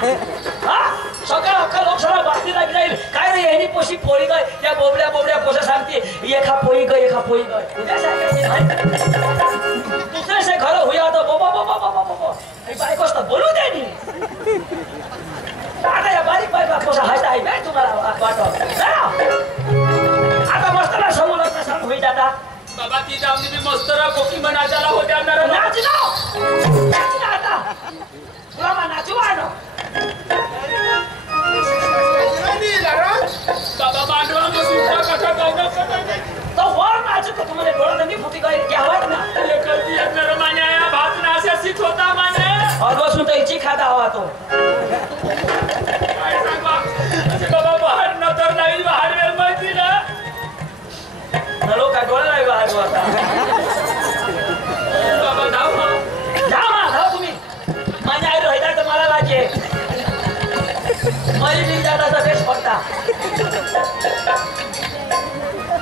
सकाळ अख्खा लोकसभा बातमी लागली जाईल काय रे यांनी पोशी पोळी गाय या बोबड्या पोषा सांगते एका पोळी गाय दुसरे से घर हुया तो बाबा बायको असतं बोलू दे नी आता या बारीक पोषा हायता आहे नाही तुम्हाला वाटत आता मस्त ना समोर सांग होई जाता बाबा ती जाऊन मी मस्त कोकी मनाच्याला होते आणणार नाच ना आता तुला मा नाचू आणो बाबा मांडवा मसूर कथा गावना तो वर नाचू का तुम्हाला डोळा नाही फुटी गई घ्यावा ना कधी येणार माने या भात नाशासित होता माने और बसून तो इची खाता हवा तो काय सांगा बाबा बाहेर न तर नाही बाहेर वेळ माहिती ना नलो का डोळा नाही बाहेर होता बाबा धाव तुम्ही माझ्या आई रोहिता तर मला लागे मरी नाही जाता बेस पडता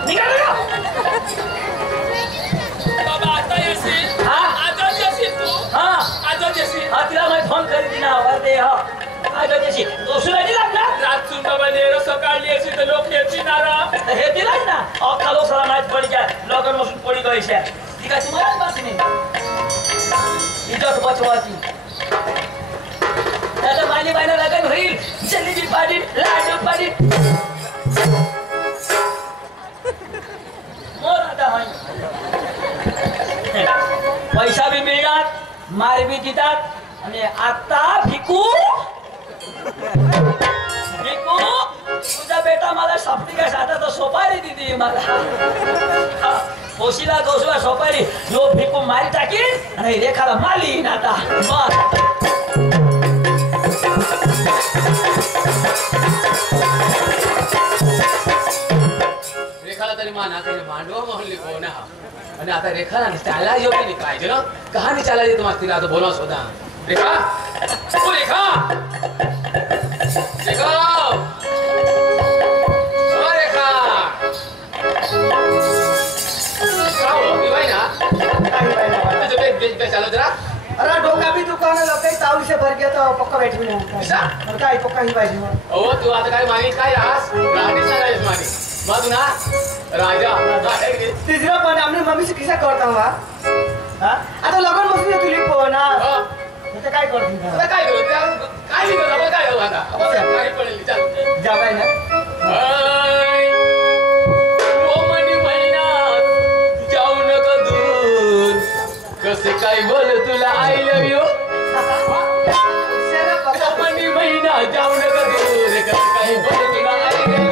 निघा बाबा आता येशील आता येशील तू आता येशील तिला मी फोन करी दिना वरदे आता येशी दुसरा नाही लागणार रातून बाबा नेर सकाळी येशील तर लोक येतील ना हे दिलाय ना अख्खा लोक सला माहित पडी काय लोकन मसून पडी गई शे ठीक आहे तुम्हाला बात नाही इज्जत बचवाची आता माली बायना लगन होईल जल्दी पाडी लाडू पाडी मोर आता होई पैसा भी मिळतात मार भी देतात आणि आता भिकू तुझा बेटा मला सापटी काय साधा तो सोपारी दिली मला ओशीला गोसला सोपारी लो भिकू मारी टाकीन आणि रेखाला माली आता रेखाला तरी माना मांडवा म्हणली कोण आणि आता रेखाला त्याला योग्य नाही पाहिजे ना कहाणी चालायची तुम्हाला तिला आता बोलवा शोधा रेखा ओ रेखा रेखा ओ रेखा चालो जरा अरे डोका भी दुकान लोकही ताऊ से भर गया तो पक्का बैठी ना और काय पक्का ही बैठी हो ओ तू आता काय मानी काय रास राणी सांगायस मानी मग ना राजा तीसरा पण आम्ही मम्मी से किसा करता हूं हां आता लगन मस्त तुली पोना ते काय करती आता काय करू काय नाही करू काय हो आता काय पडेल चल जाबाय ना ओ मनी महिना जाऊ नका दूर कसे काय बोल तुला आय लव यू मनी महिना जाऊ नका दूर कसे काय बोल तुला आय लव यू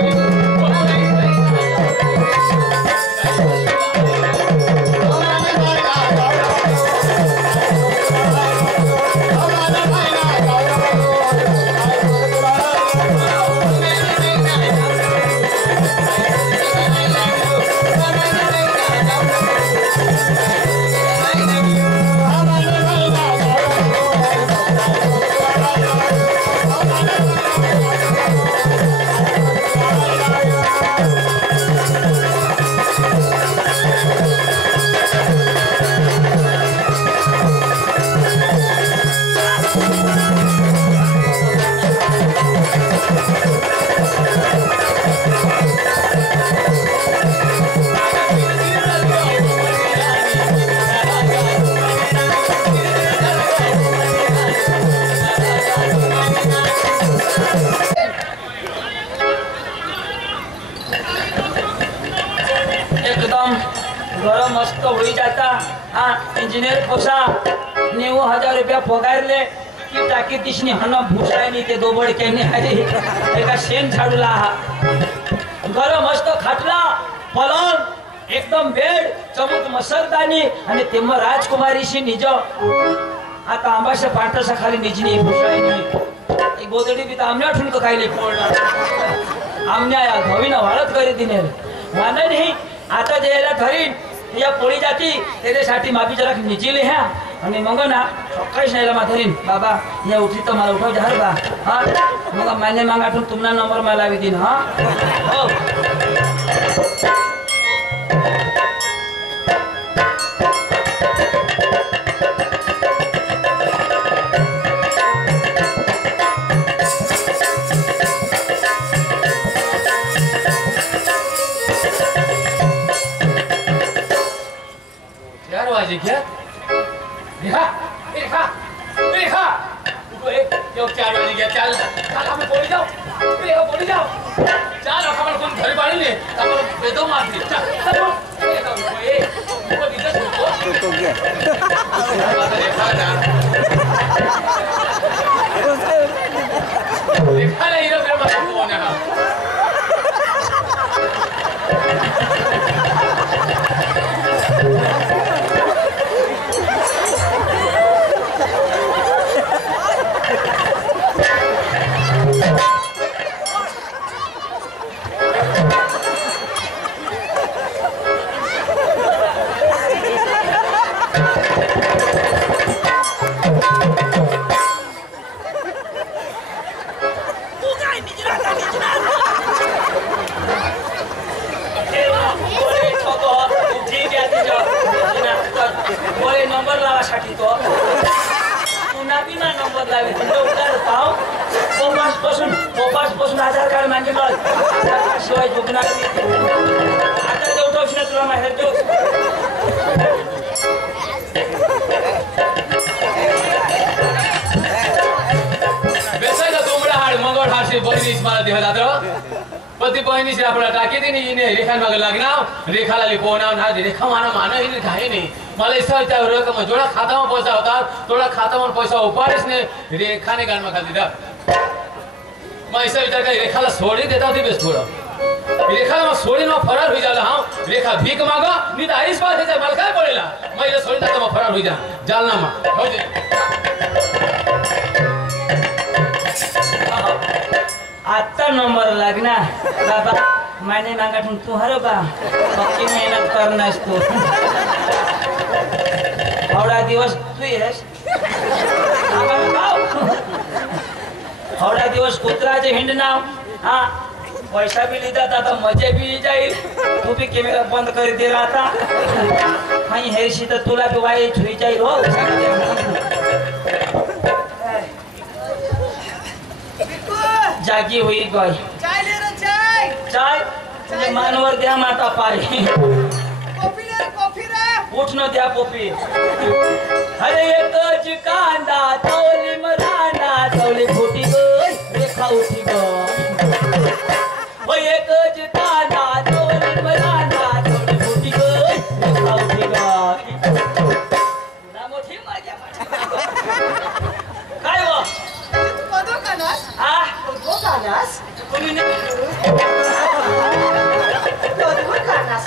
मस्त होई जाता इंजिनियर पोसा 90,000 रुपया पगारले की टाकी तिसनी हन भुसायनी ते दोबड केनी हरी एका शेण झाडूला घर मस्त खाटला पलंग एकदम बेड चमक मसरदानी आणि तेव्हा राजकुमारीशी निज आता आंबाशा पाठसा खाली निजनी भुसायनी एक बोदडी बी आमने आठवून का खायली पोळला आमने या घवीना वाळत करी दिने माने नाही आता जे याला धरीन या पोळी जाती त्याच्यासाठी माफी जरा निचिले ह्या आणि मग ना सकाळीच नाही माथरीन बाबा या उठी तर मला उठव जहर बा हा मग मान्य मागाठून तुम्हाला नंबर मला लावी दिन हा हो वाजी क्या रेखा रेखा रेखा तो एक 4 वाजी गया चल चल हमें बोली जाओ बोली जाओ चल खबर कौन घर बाड़ी ने खबर बेदो मार दी चल चलो वो दिक्कत तो क्या रेखा ना रेखा ले हीरो मेरे मतलब कौन है आधार कार्ड मागे शिवाय झोपणार आता उठवश ना तुला माहेर जो बेसायला कोंबडा हाड मंगळ हाडशी बहिणीच मला देह दादर पती बहिणीशी आपला टाकी दिनी इने रेखान मागे लागना रेखाला लिपोना ना रेखा माना माना इने काही नाही मला इच्छा होता रकम जोडा खातामा पैसा होता थोडा खातामा पैसा उपाडेस ने रेखाने गानमा खाली दिदा मैं ऐसा विचार कर रेखाला सोडी देता होती बेस थोड़ा रेखाला मैं सोडी में फरार हो जाला हां रेखा भीख मांगा नहीं तो आइस बात है मला काय पडेला मैं ये सोडी देता मैं फरार हो जा जालना मा हो जे आता नंबर लागना बाबा मैंने मांगा तू हरो बा पक्की मेहनत करना इसको थोड़ा दिवस तू येस थोड़ा दिवस कुत्राचे हिंडना हाँ पैसा भी लीधा था तो मजे भी जाए तू भी कैमरा बंद कर दे रहा था वहीं हेरशी तो तुला भी वाई छुई जाए हो जागी हुई गई चाय ले रे चाय चाय तुझे मानवर द्या माता पारी कॉफी रे उठ न द्या पोपी अरे एकच कांदा तौली मराना तौली फुटी गई रेखा उठी गई एकच कांदा तौली मराना तौली फुटी गई रेखा उठी गई ना मोठी मजा काय हो कदो कानास आ कदो कानास तुम्ही कदो कानास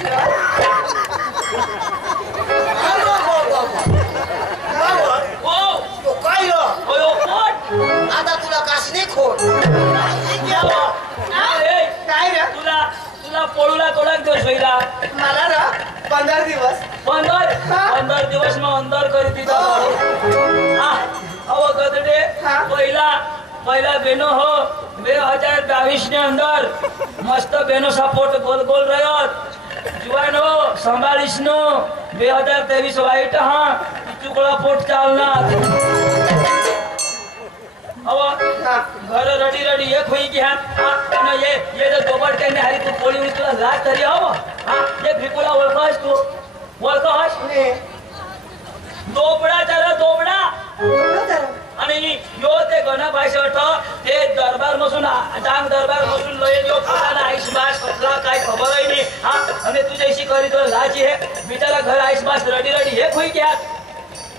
आता तुला कासने खोड काय रे तुला पोळूला तोडाक दिवस होईला मला ना 15 दिवस 15 दिवस मग अंदर करी तिथं अव गदडे पहिला बेनो हो 2022 ने अंदर मस्त बेनो सपोर्ट गोल गोल रह्योत जुवान हो संभाळीस नो 2023 वाईट हाँ चुकड़ा पोट चालना अब घर रडी रडी एक हुई की हां ना ये जो दोबड़ के ने हारी तू पोळी उडी तुला लाज तरी हवं हां ये भिकुला ओळखास तू ओळखास दोबडा जरा दोबडा आणि यो ते गणा भाषेवट ते दरबार मसून डांग दरबार मसून लय जो खाना आईस बास कसला काय खबर आहे नाही हां आणि तुझ्याशी करी तुला लाज आहे बिचारा घर आईस बास रडी रडी एक हुई की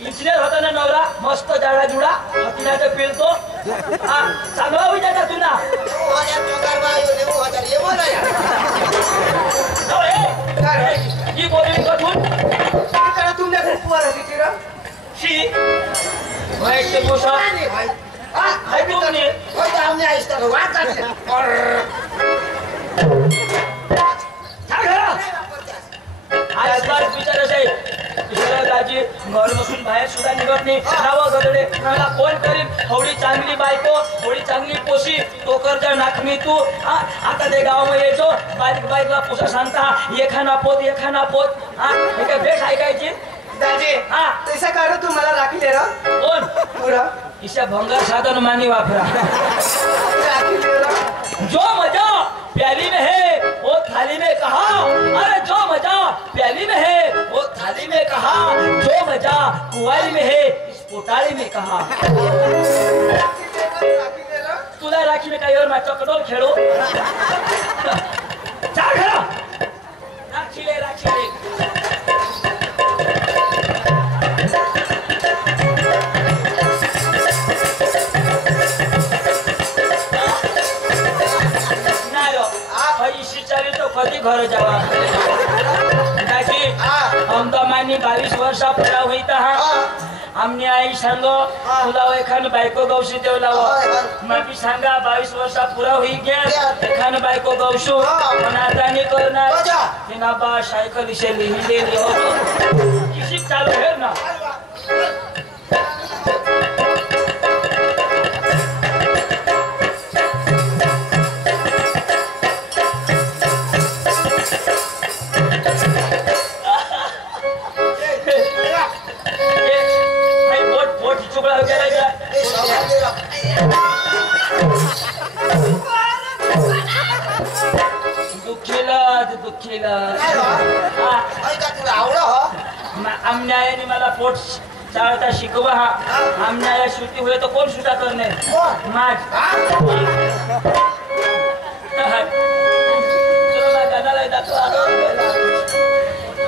इंजिनियर होता ना नवरा मस्त जाडा जुडा हतिनाचं पिळतो हा चांगला विचारता तू ना ही बोली कठून तुमच्या घरी पोर होती ती रा शी माहित ते बोसा हाय तू म्हणे आमने आईस्ता वाट करते आजकाल बिचारा साहेब दाजी घर बसून बाहेर सुद्धा निघत नाही नावा गदडे मला कोण करीन थोडी चांगली बायको थोडी चांगली पोशी तो करजा नाखमी तू आता ते गावामध्ये यायचो बारीक बारीकला पोसा सांगता एखाना पोत हा हे बेस ऐकायची दाजी हा पैसा काढ तू मला राखी ले रा कोण पुरा ईशा भंगार साधन मानी वापरा राखी ले रा जो मजा प्याली में है वो थाली में कहा अरे जो मजा प्याली में है वो थाली में कहा, जो मजा कुंवारी में है इस पोटाली में कहा। तुला राखी में काही और मैं चकडोल खेळू चाल घरा राखी ले कधी घर जावा हम तो मानी 22 वर्ष पूरा हुई था हमने आई सांग तुला एखान बायको गौशी देवला मैं भी सांगा 22 वर्ष पूरा हुई गया एखान बायको गौशू पण आता नहीं करणार तिना बा सायकल से लिहिले लियो किसी चालू है ना आमने मला पोट चालता शिकवा आमने सुटी हुए तो कौन सुटा करने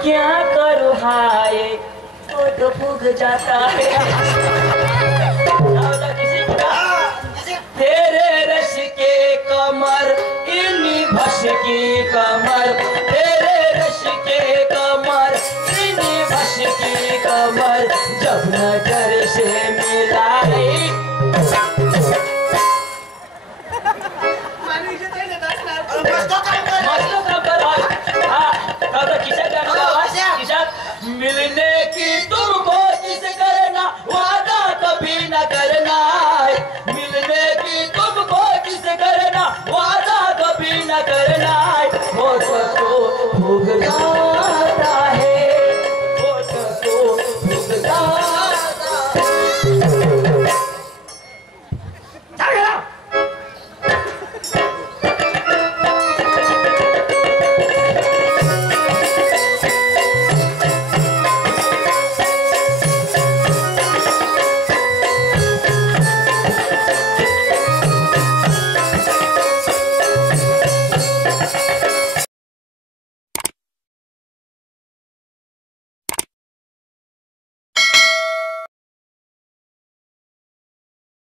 क्या करूँ हाय तो फूक जाता है तेरे रश के कमर इन्हीं भस की कमर तेरे रश के कमर इन्हीं भस की कमर जब नजर से